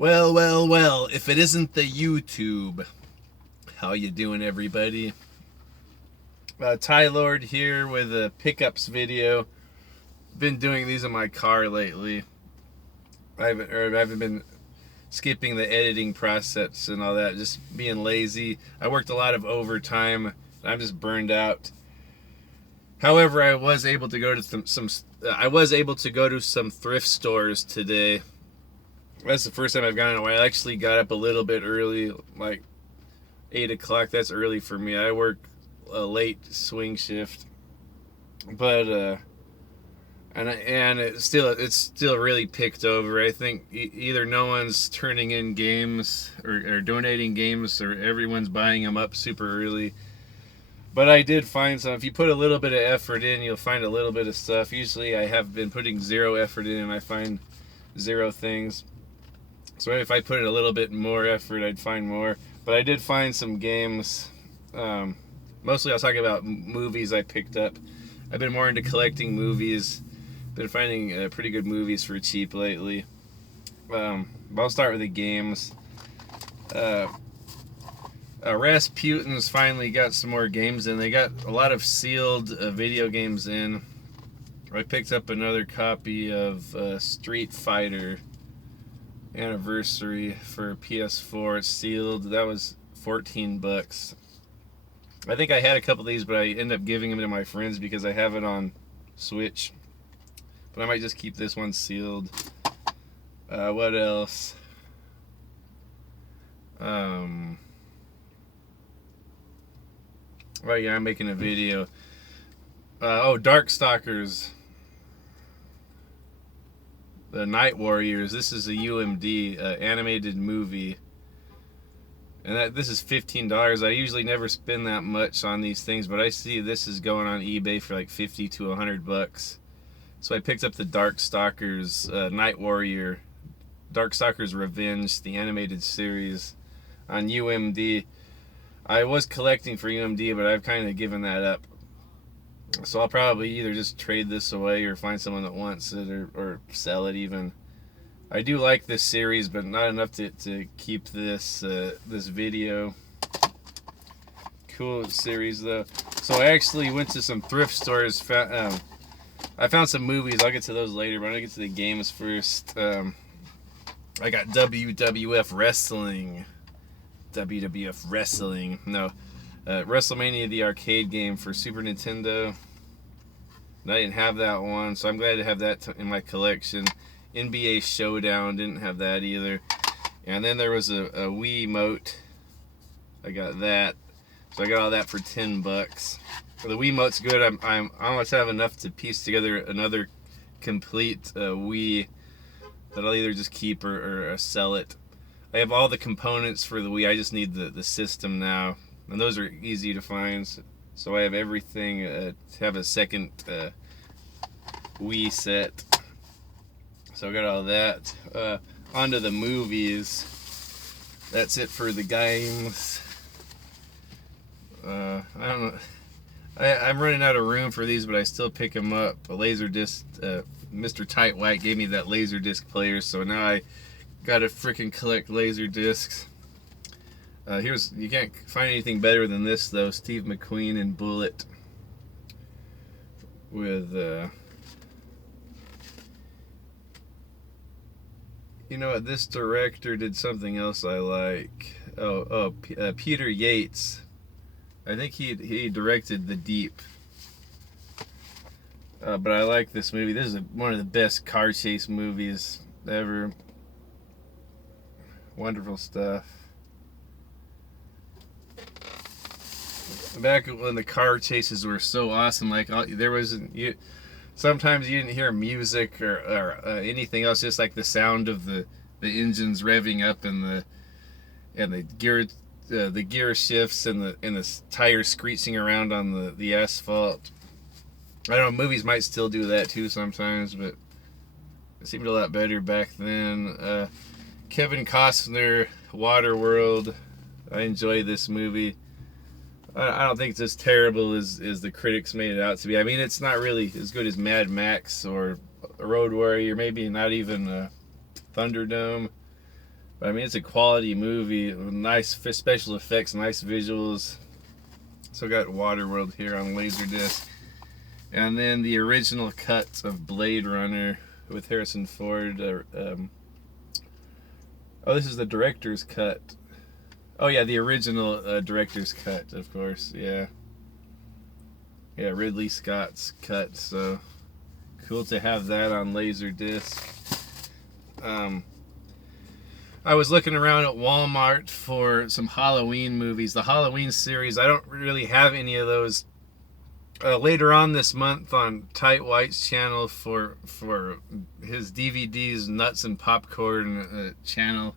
Well, if it isn't the YouTube, how you doing, everybody? Ty Lord here with a pickups video. Been doing these in my car lately. I haven't been skipping the editing process and all that, just being lazy. I worked a lot of overtime. I'm just burned out. However, I was able to go to some thrift stores today. That's the first time I've gone away. I actually got up a little bit early, like 8 o'clock. That's early for me. I work a late swing shift, but it's still really picked over. I think either no one's turning in games or donating games, or everyone's buying them up super early. But I did find some. If you put a little bit of effort in, you'll find a little bit of stuff. Usually I have been putting zero effort in and I find zero things. So if I put in a little bit more effort, I'd find more. But I did find some games. Mostly I'll talk about movies I picked up. I've been more into collecting movies. Been finding pretty good movies for cheap lately. I'll start with the games. Rasputin's finally got some more games in. They got a lot of sealed video games in. I picked up another copy of Street Fighter Anniversary for PS4. It's sealed. That was $14. I think I had a couple of these, but I ended up giving them to my friends because I have it on Switch. But I might just keep this one sealed. What else? Oh yeah, I'm making a video. Darkstalkers. The Night Warriors. This is a UMD animated movie, and this is $15. I usually never spend that much on these things, but I see this is going on eBay for like $50 to $100. So I picked up the Darkstalkers Night Warrior, Darkstalkers Revenge, the animated series on UMD. I was collecting for UMD, but I've kind of given that up. So I'll probably either just trade this away or find someone that wants it, or sell it even. I do like this series, but not enough to keep this this video. Cool series though. So I actually went to some thrift stores. I found some movies. I'll get to those later, but I'm gonna get to the games first. I got WWF Wrestling. WrestleMania, the arcade game for Super Nintendo. And I didn't have that one, so I'm glad to have that in my collection. NBA Showdown, didn't have that either. And then there was a Wii Mote. I got that. So I got all that for $10. The Wii Mote's good. I almost have enough to piece together another complete Wii that I'll either just keep or sell it. I have all the components for the Wii. I just need the system now. And those are easy to find. So I have everything to have a second Wii set. So I got all that. On to the movies. That's it for the games. I don't know. I'm running out of room for these, but I still pick them up. A Laserdisc. Mr. Tight White gave me that Laserdisc player, so now I gotta freaking collect Laserdiscs. You can't find anything better than this though. Steve McQueen and Bullet with you know what, this director did something else I like. Peter Yates. I think he directed The Deep. But I like this movie. This is one of the best car chase movies ever. Wonderful stuff. Back when the car chases were so awesome, like sometimes you didn't hear music or anything else, just like the sound of the engines revving up and the gear shifts and the tires screeching around on the asphalt. I don't know, movies might still do that too sometimes, but it seemed a lot better back then. Kevin Costner, Waterworld. I enjoy this movie. I don't think it's as terrible as the critics made it out to be. I mean, it's not really as good as Mad Max or Road Warrior, maybe not even Thunderdome. But I mean, it's a quality movie, nice special effects, nice visuals. So I got Waterworld here on Laserdisc. And then the original cut of Blade Runner with Harrison Ford. Oh, this is the director's cut. Oh yeah, the original director's cut, of course. Yeah. Yeah, Ridley Scott's cut. So cool to have that on Laserdisc. I was looking around at Walmart for some Halloween movies. The Halloween series, I don't really have any of those. Later on this month on Tight White's channel for his DVDs, Nuts and Popcorn channel,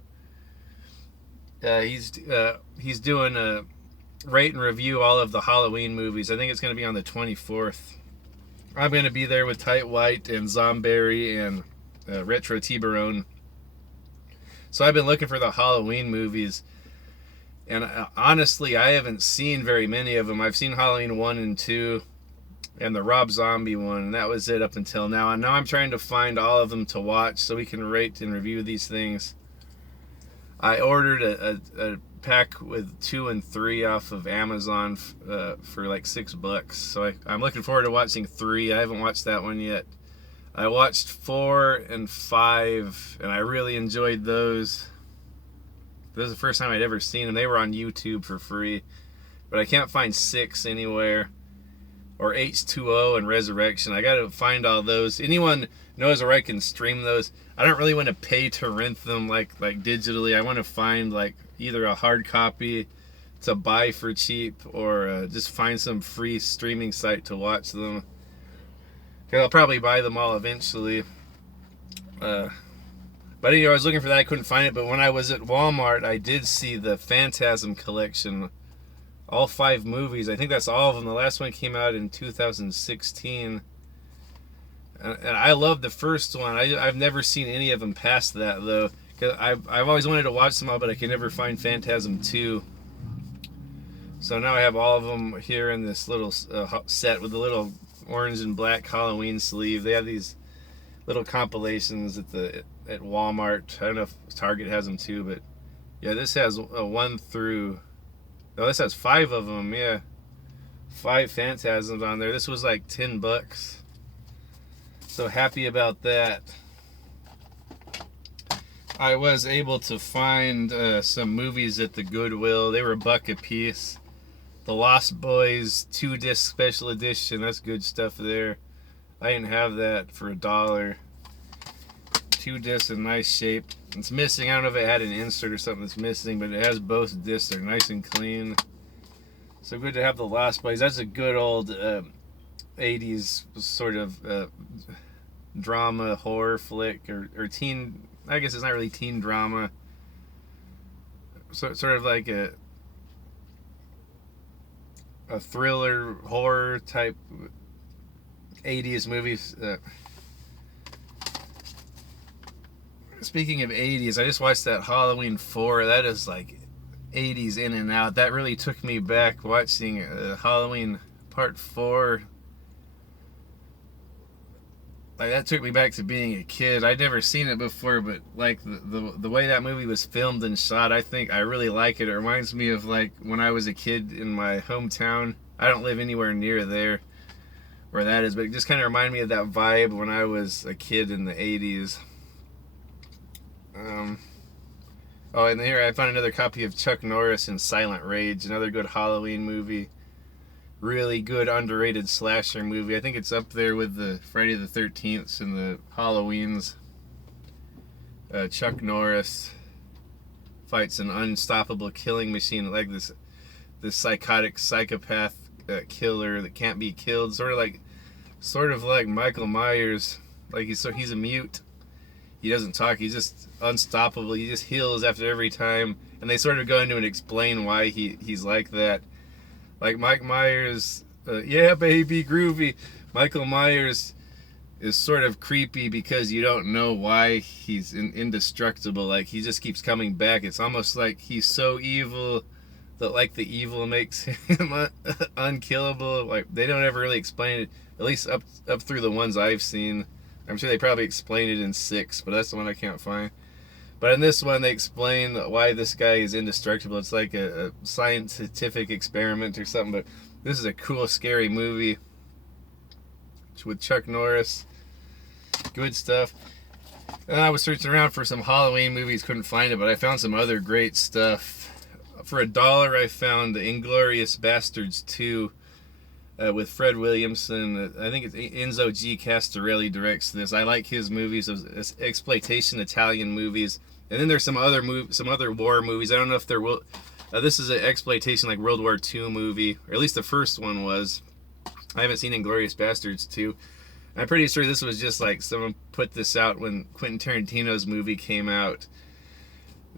he's doing a rate and review all of the Halloween movies. I think it's going to be on the 24th. I'm going to be there with Tight White and Zomberry and Retro Tiburon. So I've been looking for the Halloween movies, and honestly, I haven't seen very many of them. I've seen Halloween 1 and 2, and the Rob Zombie one, and that was it up until now. And now I'm trying to find all of them to watch so we can rate and review these things. I ordered a pack with 2 and 3 off of Amazon for like $6. So I'm looking forward to watching 3. I haven't watched that one yet. I watched 4 and 5, and I really enjoyed those. This is the first time I'd ever seen them. They were on YouTube for free, but I can't find 6 anywhere. Or H2O and Resurrection. I gotta find all those. Anyone knows where I can stream those? I don't really want to pay to rent them like digitally. I want to find like either a hard copy to buy for cheap, or just find some free streaming site to watch them. I'll probably buy them all eventually. But anyway, I was looking for that. I couldn't find it. But when I was at Walmart, I did see the Phantasm Collection. All 5 movies. I think that's all of them. The last one came out in 2016. And I love the first one. I've never seen any of them past that, though. Cause I've always wanted to watch them all, but I can never find Phantasm 2. So now I have all of them here in this little set with the little orange and black Halloween sleeve. They have these little compilations at Walmart. I don't know if Target has them too, but yeah, this has 1 through. Oh, this has 5 of them. Yeah, 5 Phantasms on there. This was like $10. So happy about that. I was able to find some movies at the Goodwill. They were $1 a piece. The Lost Boys 2-disc special edition. That's good stuff there. I didn't have that for $1. 2 discs in nice shape. It's missing. I don't know if it had an insert or something that's missing, but it has both discs. They're nice and clean. So good to have the Lost Boys. That's a good old 80s sort of drama horror flick or teen. I guess it's not really teen drama. Sort of like a thriller horror type 80s movies. Speaking of 80s, I just watched that Halloween 4. That is like 80s in and out. That really took me back watching Halloween Part 4. Like, that took me back to being a kid. I'd never seen it before, but like the way that movie was filmed and shot, I think I really like it. It reminds me of like when I was a kid in my hometown. I don't live anywhere near there where that is, but it just kind of reminded me of that vibe when I was a kid in the 80s. Oh, and here I found another copy of Chuck Norris in Silent Rage, another good Halloween movie. Really good underrated slasher movie. I think it's up there with the Friday the 13th and the Halloweens. Chuck Norris fights an unstoppable killing machine, like this psychotic psychopath killer that can't be killed. Sort of like Michael Myers. Like he's a mute. He doesn't talk. He's just unstoppable. He just heals after every time. And they sort of go into and explain why he's like that. Like Mike Myers, yeah, baby, groovy. Michael Myers is sort of creepy because you don't know why he's indestructible. Like, he just keeps coming back. It's almost like he's so evil that, like, the evil makes him unkillable. Like, they don't ever really explain it, at least up through the ones I've seen. I'm sure they probably explained it in 6, but that's the one I can't find. But in this one, they explain why this guy is indestructible. It's like a scientific experiment or something. But this is a cool, scary movie with Chuck Norris. Good stuff. And I was searching around for some Halloween movies, couldn't find it, but I found some other great stuff. For $1, I found the Inglorious Bastards 2 with Fred Williamson. I think it's Enzo G. Castorelli directs this. I like his movies, it's exploitation Italian movies. And then there's some other war movies. I don't know if they're this is an exploitation like World War II movie, or at least the first one was. I haven't seen Inglorious Bastards 2. I'm pretty sure this was just like someone put this out when Quentin Tarantino's movie came out,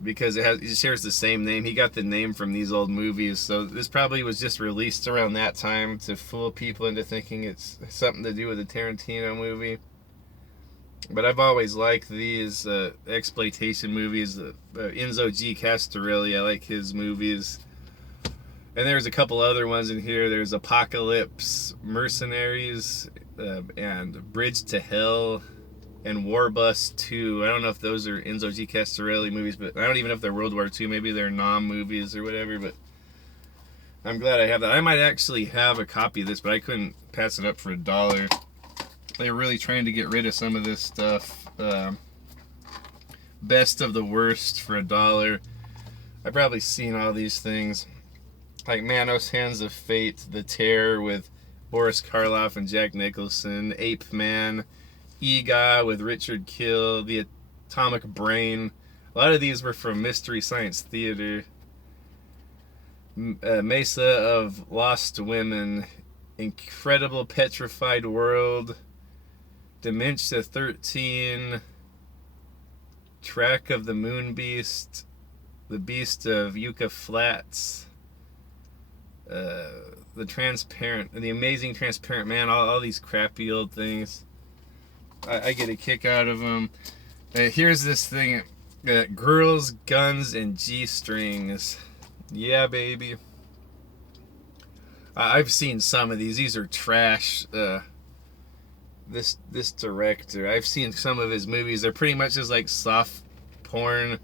because it shares the same name. He got the name from these old movies, so this probably was just released around that time to fool people into thinking it's something to do with a Tarantino movie. But I've always liked these exploitation movies. Enzo G. Castorelli, I like his movies. And there's a couple other ones in here. There's Apocalypse, Mercenaries, and Bridge to Hell, and War Bus 2. I don't know if those are Enzo G. Castorelli movies, but I don't even know if they're World War II. Maybe they're Nam movies or whatever, but I'm glad I have that. I might actually have a copy of this, but I couldn't pass it up for $1. They're really trying to get rid of some of this stuff. Best of the worst for $1. I've probably seen all these things. Like Manos, Hands of Fate, The Terror with Boris Karloff and Jack Nicholson, Ape Man, EGA with Richard Kill, The Atomic Brain. A lot of these were from Mystery Science Theater. Mesa of Lost Women, Incredible Petrified World, Dementia 13, Track of the Moon Beast, The Beast of Yucca Flats, The Amazing Transparent Man, all these crappy old things. I get a kick out of them. Here's this thing, Girls, Guns, and G-Strings. Yeah, baby. I've seen some of these. These are trash. This director, I've seen some of his movies. They're pretty much just like soft porn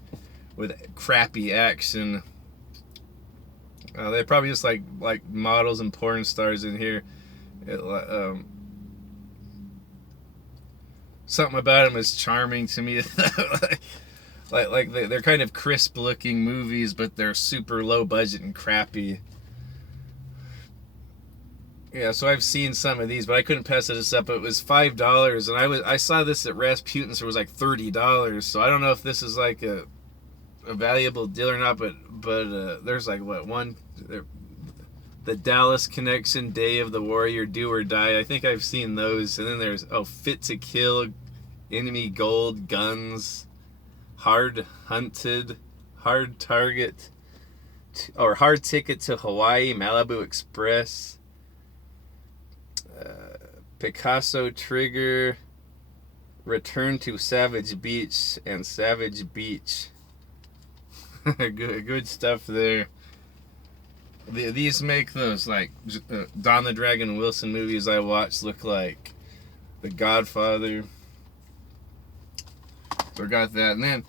with crappy action. They're probably just like models and porn stars in here. Something about them is charming to me. They're kind of crisp looking movies, but they're super low budget and crappy. Yeah, so I've seen some of these, but I couldn't pass this up. It was $5, and I saw this at Rasputin's. It was like $30. So I don't know if this is like a valuable deal or not, but there's like the Dallas Connection, Day of the Warrior, Do or Die. I think I've seen those. And then there's Fit to Kill, Enemy Gold, Guns, Hard Hunted, Hard Target, or Hard Ticket to Hawaii, Malibu Express, Picasso Trigger, Return to Savage Beach, and Savage Beach. good stuff there. These make those like Don the Dragon Wilson movies I watched look like The Godfather. So I got that. And then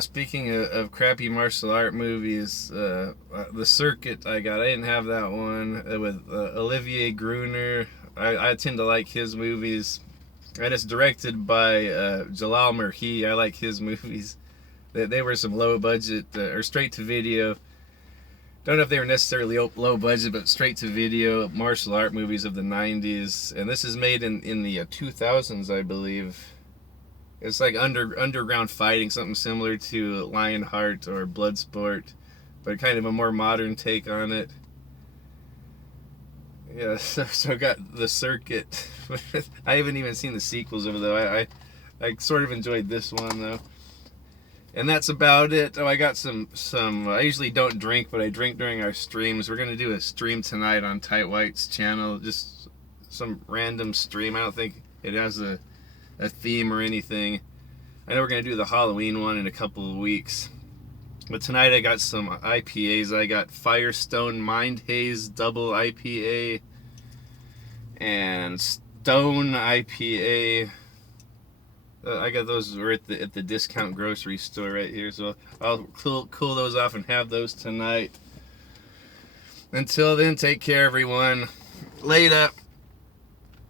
speaking of crappy martial art movies, The Circuit I didn't have that one, with Olivier Gruner. I tend to like his movies, and it's directed by Jalal Murhi. I like his movies. They were some low budget or straight to video. Don't know if they were necessarily low budget, but straight to video martial art movies of the 90s. And this is made in the 2000s, I believe. It's like underground fighting, something similar to Lionheart or Bloodsport, but kind of a more modern take on it. Yeah, so I got The Circuit. I haven't even seen the sequels of it, though. I sort of enjoyed this one, though. And that's about it. I got some I usually don't drink, but I drink during our streams. We're going to do a stream tonight on Tight White's channel. Just some random stream. I don't think it has a theme or anything. I know we're going to do the Halloween one in a couple of weeks. But tonight I got some IPAs. I got Firestone Mind Haze Double IPA and Stone IPA. I got those at the discount grocery store right here, so I'll cool those off and have those tonight. Until then, take care, everyone. Later.